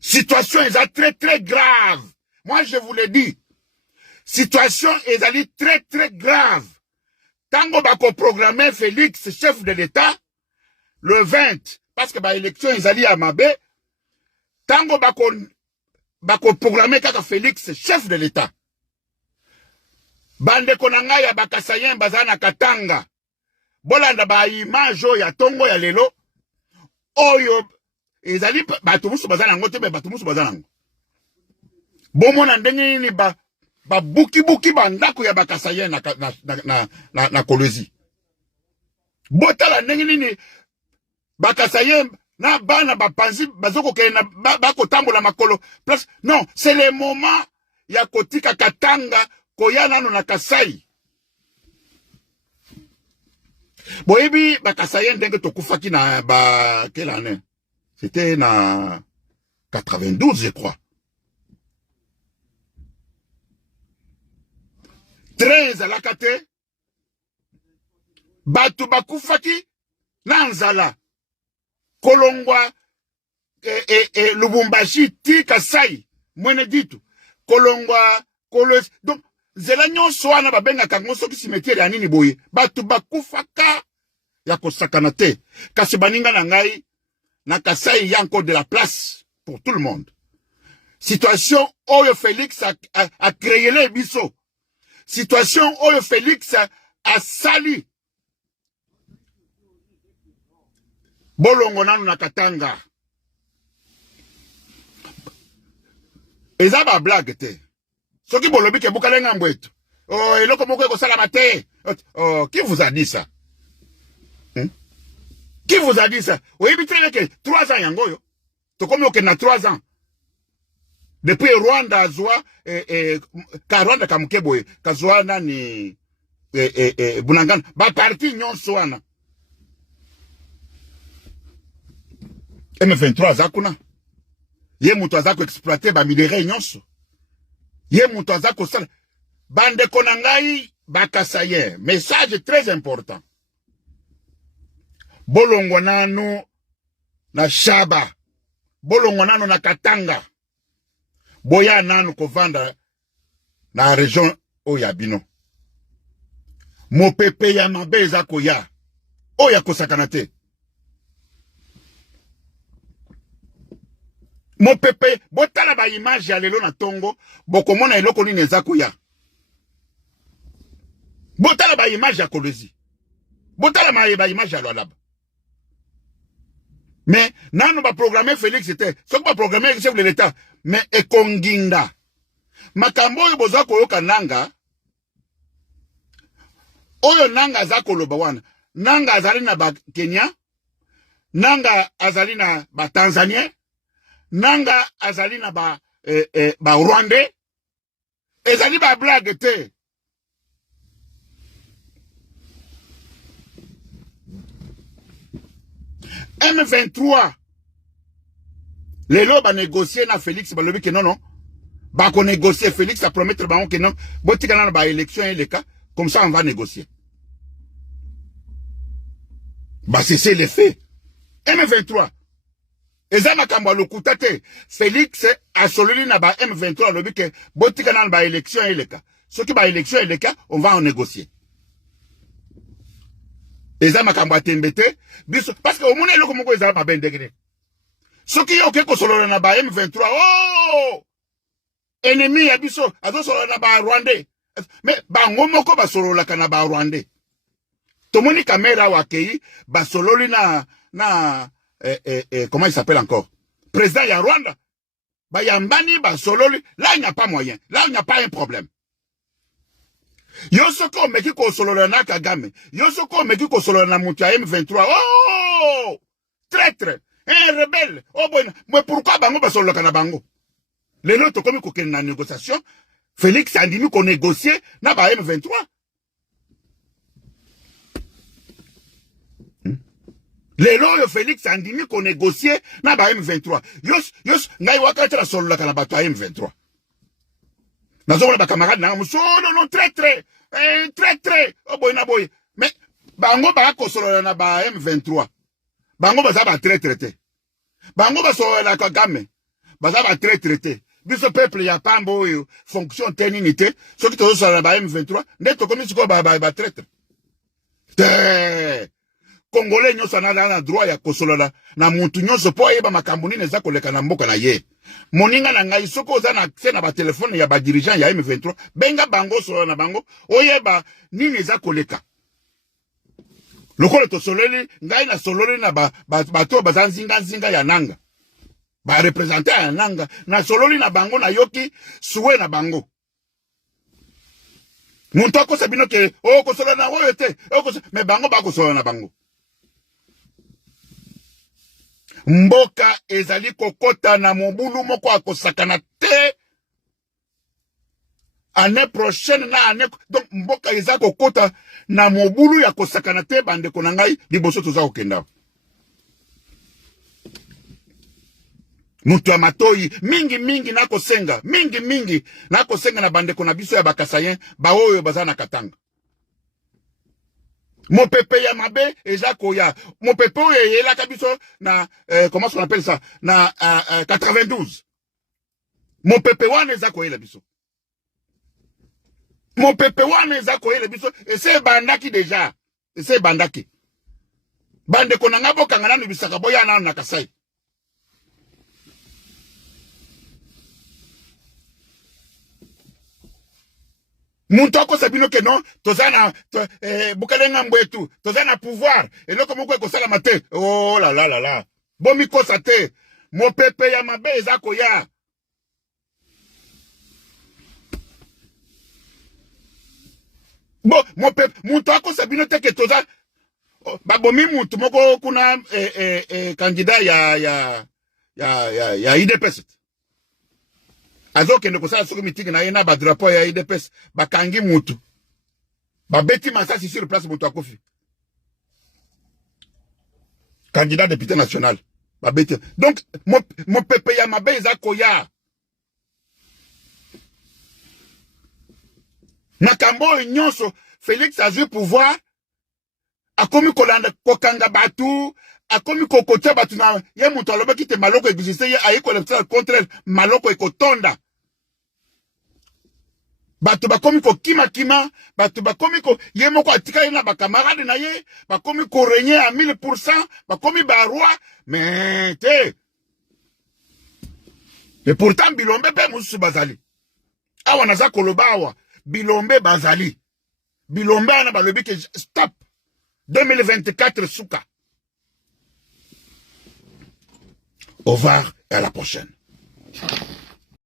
Situation est très très grave. Moi je vous le dis. Situation est très très grave. Tango bako programmer Félix, chef de l'État, le 20, parce que ba élection est à Mabé. Tango bako programmer kaka Félix, chef de l'État. Bande konanga ya bakasayen bazana Katanga. Bolanda ba image ya tongo ya lelo. Oyo ezali batumusu bazana ngote be batumusu bazana ngo. Bomona ndenge ni ba buki bandako ya bakasayen na Kolwezi. Botala ndenge ni bakasayen na bana bapanzi bazoko ke na bako tambola makolo plus non, c'est le moment ya kotika Katanga koya nano na Kasai. Boyebi bakasayen ndenge tokufaki na quelle année? C'était na 92 je crois. 13 à la kate. Batu bakufaki na nzala. Kolongwa Lubumbashi ti Kasai mwene ditu. Kolongwa Kolwezi. Donc zela nyonso wana babenga kango soki cimetière ya nini boye. Batu bakufaka ya kosakana te. Kasi baninga na ngai na Kasai y a encore de la place pour tout le monde. Situation Oyo Félix a créé les biso. Situation Oyo Félix a sali. Bolongo nanu na Katanga. Eza ba blague te. Soki bolobi ke bukalenga mbwetu. Oh, eloko moko eko sala mate. Oh, qui vous a dit ça? Qui vous a dit ça? Oui, bitre que 3 ans yangoyo. To komi oke na 3 ans. Depuis Rwanda azwa ka Rwanda kamukeboye kazwa nani Bunangana ba parti nyonso wana. M23 zakuna. Ye mutu azako exploiter ba minere nyonso. Ye mutu azako sala bande konangai bakasaye. Message très important. Bolongo nano na Shaba. Bolongo nano na Katanga. Boya nanu kovanda na region Oyabino. Mopepe ya mabeza koya. Oya kosakanate. Mopepe, botala ba image ya lelo na tongo, bokomona eloko nini eza koya. Botala ba image ya Kolwezi. Botala ba image ya Lualaba. Mais nanu ba programmer Félix était, sok ba programmer chef de l'État, mais ekonginda. Makambo oyo boza koyoka nanga. Oyo nanga za koloba wana. Nanga azali na ba Kenya. Nanga azali na ba Tanzania. Nanga azali na ba Rwanda. Ezali ba blague te. M23 lelo ba négocier na Félix balobi ke non ba ko négocier Félix a promettre ba on ke non botika na ba élection et le cas comme ça on va négocier. Bah c'est le fait. M23 eza makambo lokuta te. Félix a sololi na ba M23 lobi ke botika na ba élection et le cas. Ce qui ba élection et le cas on va en négocier. Eza makambo atembete biso parce que au monde eloko moko eza ba bendegre. Soki yo ke ko solo na ba M23 oh ennemi ya biso azo solo na ba Rwanda mais ba ngomoko ba solo la kana ba Rwanda. Tomoni caméra wa kei ba solo na comment il s'appelle encore président ya Rwanda ba yambani ba solo là il n'y a pas moyen, là il n'y a pas un problème. Yosoko meki ko solo na Kagame. Yosoko meki ko solo na mutu ya M23. Oh! Traître! Un rebelle! Oh bon, mais pourquoi bango ba solo kana bango? Lelo to komi ko ken na négociation. Félix andimi ko négocier na ba M23. Lelo yo Félix andimi ko négocier na ba M23. Yos ngai wakatra solo kana ba M23. Nazo ba camarade na muso non très oh boy na boy mais bango ba ko solo na ba M23 bango ba za ba très te bango ba solo na Kagame baza ba traité. Biso peuple ya pambo oyo fonction téninité, ceux qui tozo sala ba M23, nde to komi siko ba traité. Congolais nyonso na droit ya kosolola na muntu nyonso po yeba makambo nini eza koleka na mboka na ye. Moninga na ngai soko oza na accès na ba téléphone ya ba dirigeant ya M23, benga bango solola na bango, oyeba nini eza koleka. Lokolo to sololi ngai na sololi na bato bazanzinga ya nanga. Ba représenter ya nanga na sololi na bango na yoki suwe na bango. Muntu akosabino ke kosolola na oyo te, me bango ba kosolola na bango. Mboka ezali kokota na mobulu moko akosakana te année prochaine na année, donc mboka eza kokota na mobulu ya kosakana te bandeko na ngai liboso toza kokenda. Mutu ya matoi mingi na kosenga mingi na kosenga na bandeko na biso ya bakasayen ba oyo baza na Katanga. Mon pépé ya mabe eza koya. Mon pépé oyo yela kabiso na comment on appelle ça na 92. Mon pépé wana eza koyela biso. Mon pépé wana eza koyela biso et c'est bandaki déjà. Et c'est bandaki. Bande konanga boka ngana bisaka boya na Kasai. Muntoko sabino ke non, tozana bukalenga mbwetu, tozana pouvoir, et loko moko ekosala mate. Oh la la la la. Bomi kosa te. Mo pepe ya mabe eza koya. Bon, mon pepe, muntoko sabino te ke toza babomi muntu moko kuna candidat ya IDPS. Azoke ndeko sala soko mitiki na yena ba drapeau ya IDPS bakangi mutu babeti masasi sur place mutu akofi candidat député national babeti donc mon pepe ya mabe eza koya na kambo nyonso Félix azui pouvoir akomi kolanda kokanga batu akomi kokotia batu na ye mutu alobaki te maloko existe ye ayi kolefta contre maloko ekotonda batu bakomi ko kima batu bakomi ko ye moko atika na bakamarade na ye bakomi ko régner à 1000%, bakomi ba roi mais te et pourtant bilombe pe musu bazali awa naza koloba awa bilombe bazali bilombe ana balobi ke stop 2024 suka. Au revoir et à la prochaine.